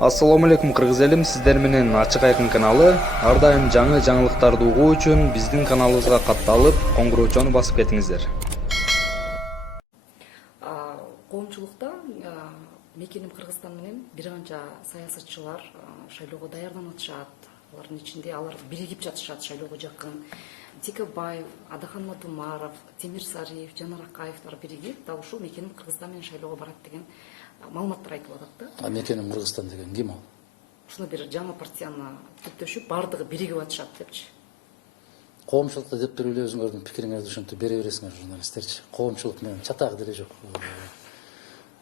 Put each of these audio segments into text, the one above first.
Ассаламу алейкум кыргыз элим, сиздер менен Ачык Айкын каналы. Ар дайым жаңы жаңылыктарды угуу үчүн биздин каналыбызга катталып, коңгуроочону басып кетиңиздер. Коомчулукта мекеним Кыргызстан менен бир канча саясатчылар шайлоого даярданып атышат. Алардын ичинде алар биригип жатышат шайлоого жакын. Текебаев, Адахан Мадумаров, Темир Сариев, Жанар Акаевдер биригип дал ушул мекеним Кыргызстан менен шайлоого барат деген маалыматтар айтылып атат да. Мекеним Кыргызстан деген ким ал? Ушуну бир жаңы партияны түптөшүп, бардыгы биригип атышат депчи. Коомчулукта деп берип эле өзүңөрдүн пикириңерди ушинтип бере бересиңер журналисттерчи. Коомчулук менен чатагы деле жок.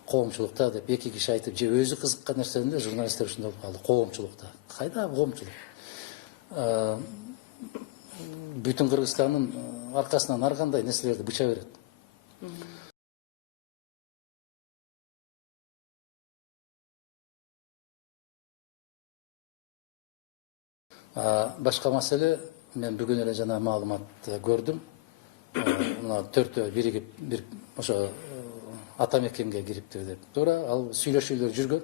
Коомчулукта деп эки киши айтып, же өзү кызыккан нерседе журналисттер ушундай болуп калды. Коомчулукта. Кайда коомчулук? Бүтүн Кыргызстандын аркасынан ар кандай нерселерди быча берет. Башка маселе, мен бүгүн эле жана маалымат көрдүм. Мына төртөө биригип бир ошо ата мекенге кириптир деп. Туура, ал сүйлөшүүлөр жүргөн.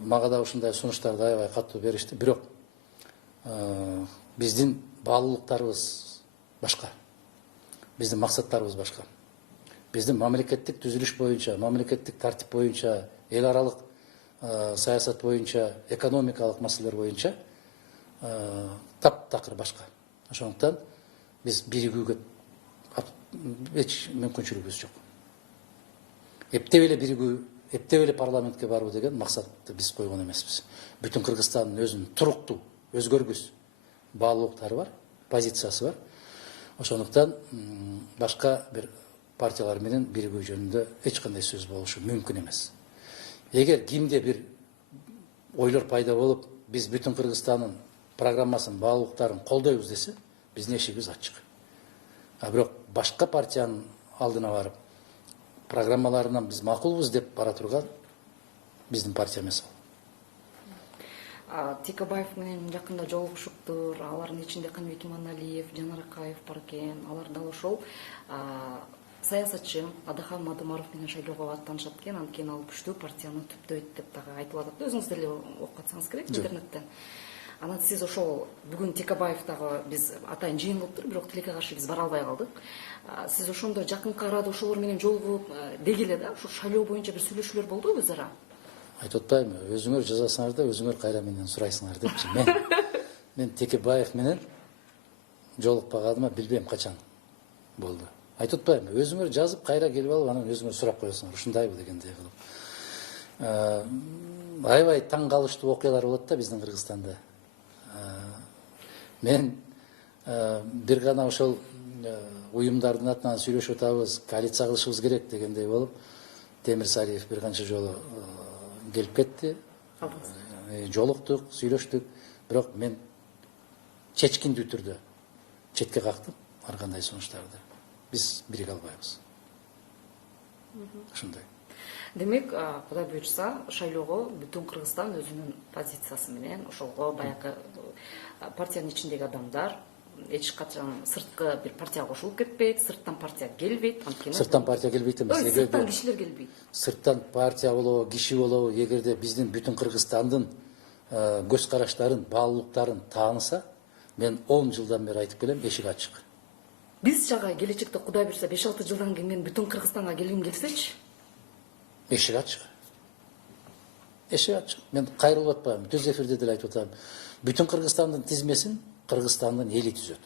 Мага да ушундай сунуштарды аябай катуу беришти. Бирок биздин баалуулуктарыбыз башка. Биздин максаттарыбыз башка. Биздин мамлекеттик түзүлүш боюнча, мамлекеттик тартип боюнча, эл аралык саясат боюнча, экономикалык маселелер боюнча таптакыр башка. Ошондуктан биз биригүүгө эч мүмкүнчүлүгүбүз жок. Эптеп эле биригүү, эптеп эле парламентке баруу деген максатты биз койгон эмеспиз. Бүтүн Кыргызстандын өзүнүн туруктуу, өзгөргүс баалуулуктары бар, позициясы бар. Ошондуктан башка бир партиялар менен биригүү жөнүндө эч кандай сөз болушу мүмкүн эмес. Эгер кимде бир ойлор пайда болуп, биз бүтүн Кыргызстандын программасын, баалуулуктарын колдойбуз десе, биздин эшигибиз ачык. Бирок башка партиянын алдына барып, программаларынан биз макулбуз деп бара турган биздин партия эмес ал. Текебаев менен жакында жолугушуптур. Алардын ичинде Каныбек Иманалиев, Жанар Акаев бар экен. Алар дал ошол саясатчы Адахан Мадумаров менен шайлоого аттанышат экен. Анткени ал күчтүү партияны түптөйт деп дагы айтылып атат. Өзүңүз деле окуп атсаңыз керек интернеттен. Анан сиз ошол бүгүн Текебаев дагы биз атайын жыйын кылып тур, бирок тилекке каршы биз бара албай калдык. Сиз ошондо жакынкы арада ошолор менен жолугуп дегеле да, ушу шайлоо боюнча бир сүйлөшүүлөр болдубу өз ара? Айтып атпаймынбы, өзүңөр жазасыңар да, өзүңөр кайра менден сурайсыңар депчи. Мен Текебаев менен жолукпаганыма билбейм качан болду. Айтып атпаймынбы, өзүңөр жазып кайра келип алып, анан өзүңөр сурап коесуңар, ушундайбы дегендей кылып. Аябай таң калыштуу окуялар болот да биздин Кыргызстанда. Мен бир гана ошол уюмдардын атынан сүйлөшүп атабыз, коалиция кылышыбыз керек дегендей болуп, Темир Сариев бир канча жолу келип кетти. Жолуктук, сүйлөштүк, бирок мен чечкиндүү түрдө четке кактым ар кандай сунуштарды. Биз бириге албайбыз. Ушундай. Демек, Кудай буйрса, шайлоого бүтүн Кыргызстан өзүнүн позициясы менен ошолго баягы партиянын ичиндеги адамдар эч качан сырткы бир партияга кошулуп кетпейт, сырттан партия келбейт. Сырттан партия келбейт эмес. Сырттан кишилер келбейт. Сырттан партия болобу, киши болобу, эгерде биздин бүтүн Кыргызстандын көз караштарын, баалуулуктарын тааныса, мен 10 жылдан бери айтып келем, эшик ачык. Биз жагы келечекте Кудай буйрса 5-6 жылдан кийин мен бүтүн Кыргызстанга келгим келсечи, эшик ачык. Эшик ачык. Мен кайрылып атпайм, түз эфирде деле айтып атам. Бүтүн Кыргызстандын тизмесин Кыргызстандын эли түзөт.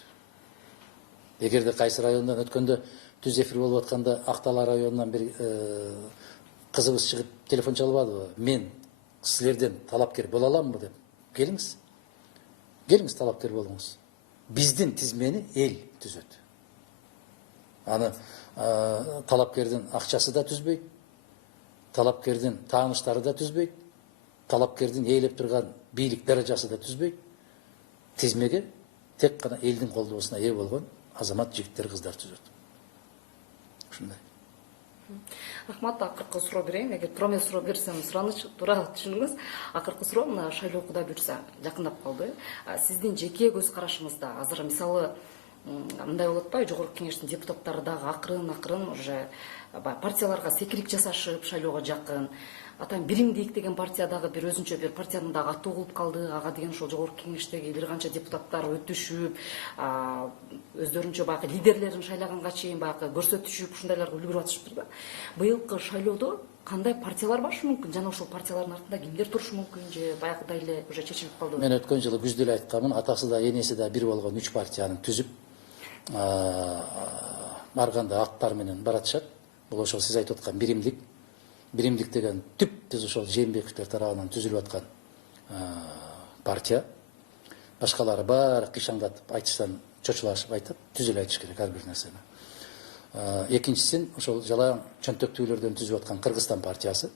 Эгерде кайсы райондан өткөндө түз эфир болуп атканда Актала районунан бир кызыбыз чыгып телефон чалбадыбы? Мен силерден талапкер боло аламбы деп. Келиңиз. Келиңиз талапкер болуңуз. Биздин тизмени эл түзөт. Аны талапкердин акчасы да түзбөйт. Талапкердин тааныштары да түзбөйт. Талапкердин ээлеп турган бийлик даражасы да түзбөйт. Тизмеге тек гана элдин колдоосуна ээ болгон азамат, жигиттер, кыздар түзөт. Ушундай. Рахмат, акыркы суроо берейин. Эгер тура эмес суроо берсем, сураныч туура түшүнүңүз. Акыркы суроо мына шайлоо Кудай буйрса жакындап калды. Сиздин жеке көз карашыңызда азыр мисалы мындай болот атпайбы, жогорку кеңештин депутаттары дагы акырын уже партияларга секирик жасашып шайлоого жакын атайын биримдик деген партия дагы бир өзүнчө бир партиянын дагы аты угулуп калды. Ага деген ошол жогорку кеңештеги бир канча депутаттар өтүшүп, өздөрүнчө баягы лидерлерин шайлаганга чейин баягы көрсөтүшүп, ушундайларга үлгүрүп атышыптыр да. Быйылкы шайлоодо кандай партиялар башы мүмкүн жана ошол партиялардын артында кимдер турушу мүмкүн же баягыдай эле уже чечилип калдыбы? Мен өткөн жылы күздө эле айтканмын, атасы да энеси да бир болгон 3 партияны түзүп барганда аттары менен баратышат. Бул ошол сиз айтып аткан биримдик. Биримдик деген түз ошол Жээнбековдер тарабынан түзүлүп аткан партия. Башкалары баары кыйшаңдатып айтыштан чочулашып айтат, түзүлө айтыш керек ар бир нерсени. Экинчисин ошол жалаң чөнтөктүүлөрдөн түзүп аткан Кыргызстан партиясы.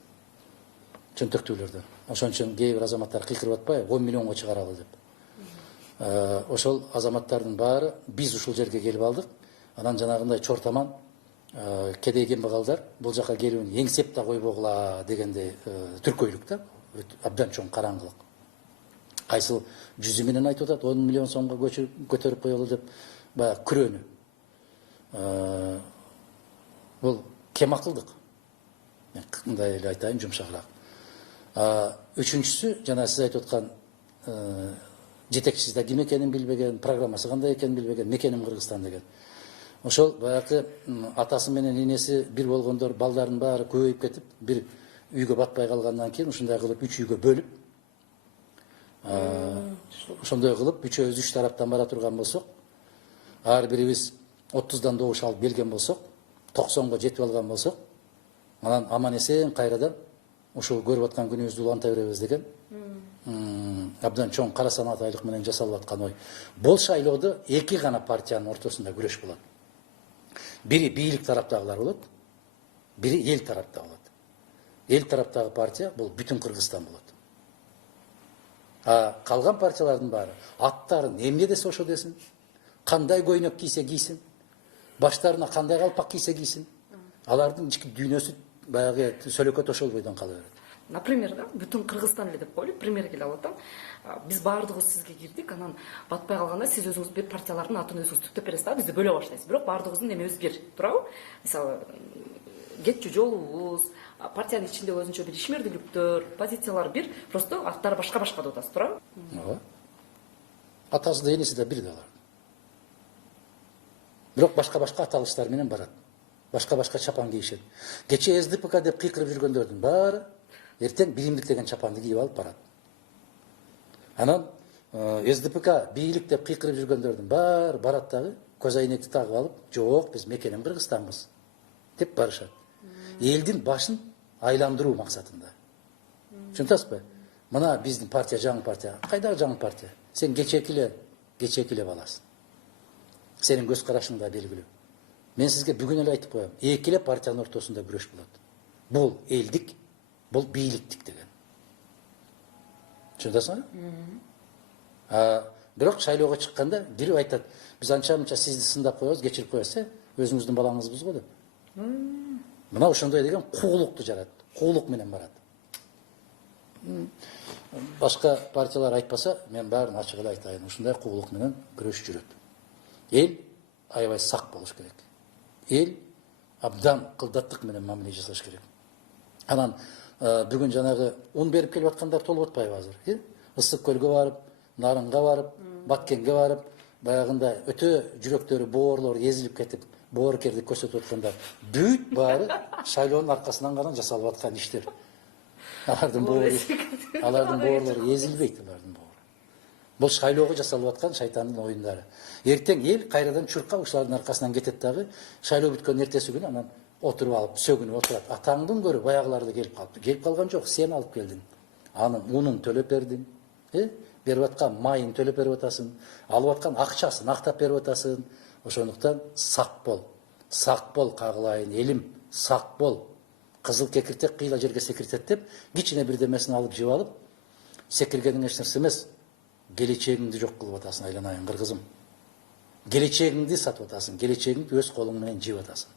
Чөнтөктүүлөрдөн. Ошон үчүн кээ бир азаматтар кыйкырып атпайбы 10 миллионго чыгаралы деп. Ошол азаматтардын баары биз ушул жерге келип алдык. Анан жанагындай чортаман кедей кембагалдар бул жака келүүнү эңсеп да койбогула дегендей түркөйлүк да, абдан чоң караңгылык. Кайсыл жүзү менен айтып атат 10 миллион сомго көтөрүп коелу деп баягы күрөөнү. Бул кем акылдык. Мен мындай эле айтайын, жумшагыраак. Үчүнчүсү жана сиз айтып аткан жетекчиси да ким экенин билбеген, программасы кандай экенин билбеген, мекеним Кыргызстан деген. Ошол баягы атасы менен энеси бир болгондор балдарын баары көбөйүп кетип, бир үйгө батпай калгандан кийин ушундай кылып 3 үйгө бөлүп, ошондой кылып үчөөбүз 3 тараптан бара турган болсок, ар бирибиз 30дан добуш алып келген болсок, 90го жетип алган болсок, анан аман эсен кайрадан ушул көрүп аткан күнүбүздү уланта беребиз деген абдан чоң кара санаатайлык менен жасалып аткан ой. Бул шайлоодо эки гана партиянын ортосунда күрөш болот. Бири бийлик тараптагылар болот, бири эл тарапта болот. Эл тараптагы партия бул бүтүн Кыргызстан болот. Калган партиялардын баары аттарын эмне десе ошо десин, кандай көйнөк кийсе кийсин, баштарына кандай калпак кийсе кийсин, алардын ички дүйнөсү баягы сөлөкөт ошол бойдон кала берет. Например, да, бүтүн Кыргызстан эле деп коелу, пример келип алып атам. Биз баардыгыбыз сизге кирдик, анан батпай калганда сиз өзүңүз бир партиялардын атын өзүңүз түптөп бересиз да, бизди бөлө баштайсыз. Бирок баардыгыбыздын эмебиз бир, туурабы? Мисалы, кетчү жолубуз, партиянын ичинде өзүнчө бир ишмердүүлүктөр, позициялар бир, просто аттары башка-башка деп атасыз, туурабы? Ооба. Атасы да энеси да бир да алар. Бирок башка-башка аталыштар менен барат. Башка-башка чапан кийишет. Кече СДПК деп кыйкырып жүргөндөрдүн баары эртең биримдик деген чапанды кийип алып барат. Анан СДПК бийлик деп кыйкырып жүргөндөрдүн баары барат дагы көз айнекти тагып алып, жок, биз мекеним Кыргызстанбыз деп барышат. Элдин башын айландыруу максатында. Түшүнөсүзбү? Мына биздин партия жаңы партия. Кайдагы жаңы партия? Сен кечеки эле баласың. Сенин көз карашың да белгилүү. Мен сизге бүгүн эле айтып коем. Эки эле партиянын ортосунда күрөш болот. Бул элдик, бул бийликтик деген. Түшүнөсүңбү? Бирок шайлоого чыкканда бирип айтат, биз анча-мынча сизди сындап коебуз, кечирип коебуз, өзүңүздүн балаңызбыз го деп. Мына ошондой деген куулукту жарат. Куулук менен барат. Башка партиялар айтпаса, мен баарын ачык эле айтайын. Ушундай куулук менен күрөш жүрөт. Эл аябай сак болуш керек. Эл абдан кылдаттык менен мамиле жасаш керек. Анан бүгүн жанагы ун берип келип аткандар толуп атпайбы азыр? Ысык көлгө барып, Нарынга барып, Баткенге барып, баягындай өтө жүрөктөрү боорлор езилип кетип, боорукердик көрсөтүп аткандар. Бүт баары шайлоонун аркасынан гана жасалып аткан иштер. Алардын боорлору езилбейт, алардын боору. Бул шайлоого жасалып аткан шайтандын оюндары. Эртең эл кайрадан чуркап ушулардын аркасынан кетет дагы, шайлоо бүткөн эртеси күнү анан отуруп алып, сөгүнүп отурат. Атаңдын көрү баягыларды келип калыптыр. Келип калган жок, сен алып келдиң. Анын унун төлөп бердиң. Берип аткан майын төлөп берип атасың. Алып аткан акчасын актап берип атасың. Ошондуктан сак бол. Сак бол, кагылайын элим, сак бол. Кызыл кекиртек кыйла жерге секиртет деп, кичине бирдемесин алып жеп алып, секиргениң эч нерсе эмес. Келечегиңди жок кылып атасың, айланайын кыргызым. Келечегиңди сатып атасың, келечегиңди өз колуң менен жеп атасың.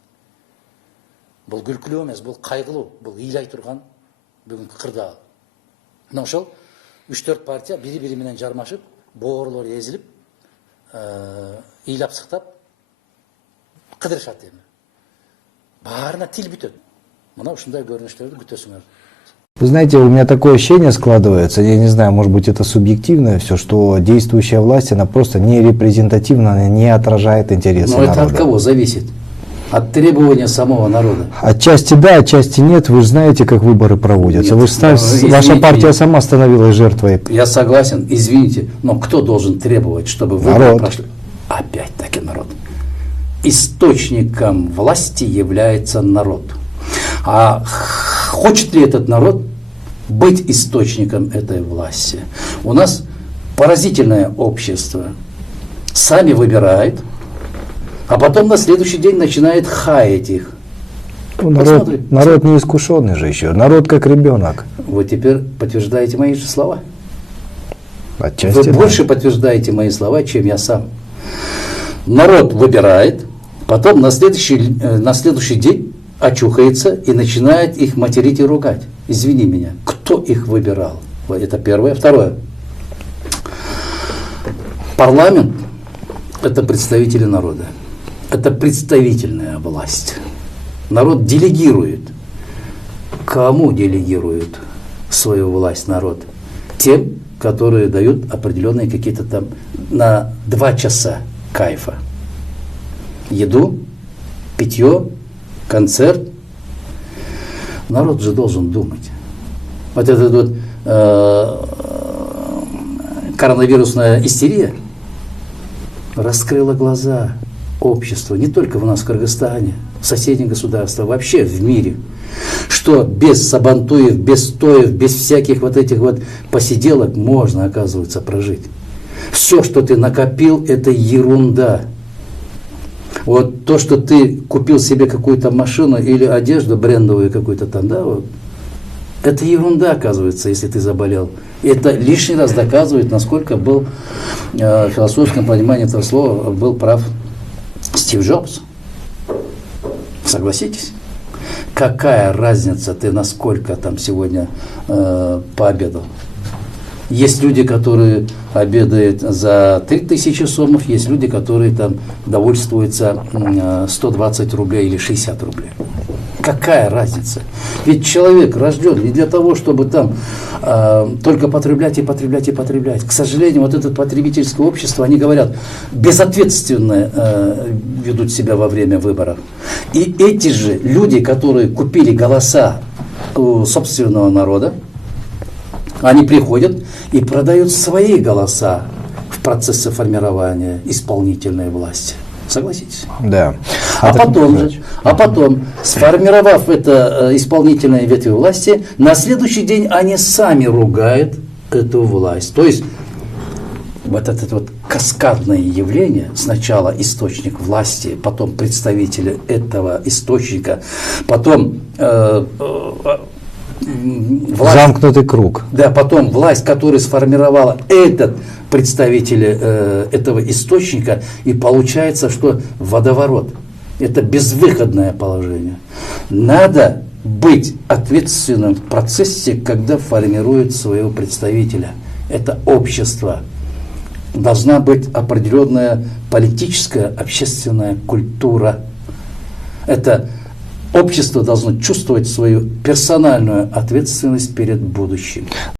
Бул күлкүлүү эмес, бул кайгылуу, бул ыйлай турган бүгүнкү кырдаал. Мына ошол 3-4 партия бири-бири менен жармашып, боорлор езилип, ыйлап сыктап кыдырышат эми. Баарына тил бүтөт. Мына ушундай көрүнүштөрдү күтөсүңөр. Вы знаете, у меня такое ощущение складывается, я не знаю, может быть это субъективное все, что действующая власть, она просто не репрезентативна, она не отражает интересы Но народа. это от кого зависит? От требования самого народа. Отчасти да, отчасти нет. Вы же знаете, как выборы проводятся. Нет, извините ваша партия меня. сама становилась жертвой. Я согласен, извините, но кто должен требовать, чтобы выборы Народ. прошли? Опять-таки народ. Источником власти является народ. А хочет ли этот народ быть источником этой власти? У нас поразительное общество. Сами выбирает, а потом на следующий день начинает хаять их. Ну, Посмотрим. народ неискушенный же еще. Народ как ребенок. Вы теперь подтверждаете мои же слова. Отчасти Вы да. больше подтверждаете мои слова, чем я сам. Народ выбирает, потом на следующий день очухается и начинает их материть и ругать. Извини меня, кто их выбирал? Это первое. Второе. Парламент – это представители народа. Это представительная власть. Народ делегирует. Кому делегирует свою власть народ? Тем, которые дают определенные какие-то там на 2 часа кайфа. Еду, питье, концерт. Народ же должен думать. Вот эта вот коронавирусная истерия раскрыла глаза обществу, не только у нас в Кыргызстане, в соседних государствах, вообще в мире, что без сабантуев, без стоев, без всяких вот этих вот посиделок можно, оказывается, прожить. Все, что ты накопил, это ерунда. Вот то, что ты купил себе какую-то машину или одежду брендовую какую-то там, да, вот, это ерунда, оказывается, если ты заболел. И это лишний раз доказывает, насколько был в философском понимании этого слова был прав Стив Джобс. Согласитесь? Какая разница, ты насколько там сегодня пообедал? Есть люди, которые обедают за 3000 сомов, есть люди, которые там довольствуются 120 рублей или 60 рублей. Какая разница? Ведь человек рожден не для того, чтобы там только потреблять и потреблять и потреблять. К сожалению, вот это потребительское общество, они говорят, безответственно ведут себя во время выборов. И эти же люди, которые купили голоса у собственного народа, они приходят и продают свои голоса в процессе формирования исполнительной власти. Согласитесь? Да. А потом, сформировав это исполнительные ветви власти, на следующий день они сами ругают эту власть. То есть вот это вот каскадное явление, сначала источник власти, потом представители этого источника, потом власть, Замкнутый круг. да, потом власть, которая сформировала этот представитель этого источника, и получается, что водоворот. Это безвыходное положение. Надо быть ответственным в процессе, когда формируют своего представителя. Это общество. Должна быть определенная политическая, общественная культура. Это общество должно чувствовать свою персональную ответственность перед будущим.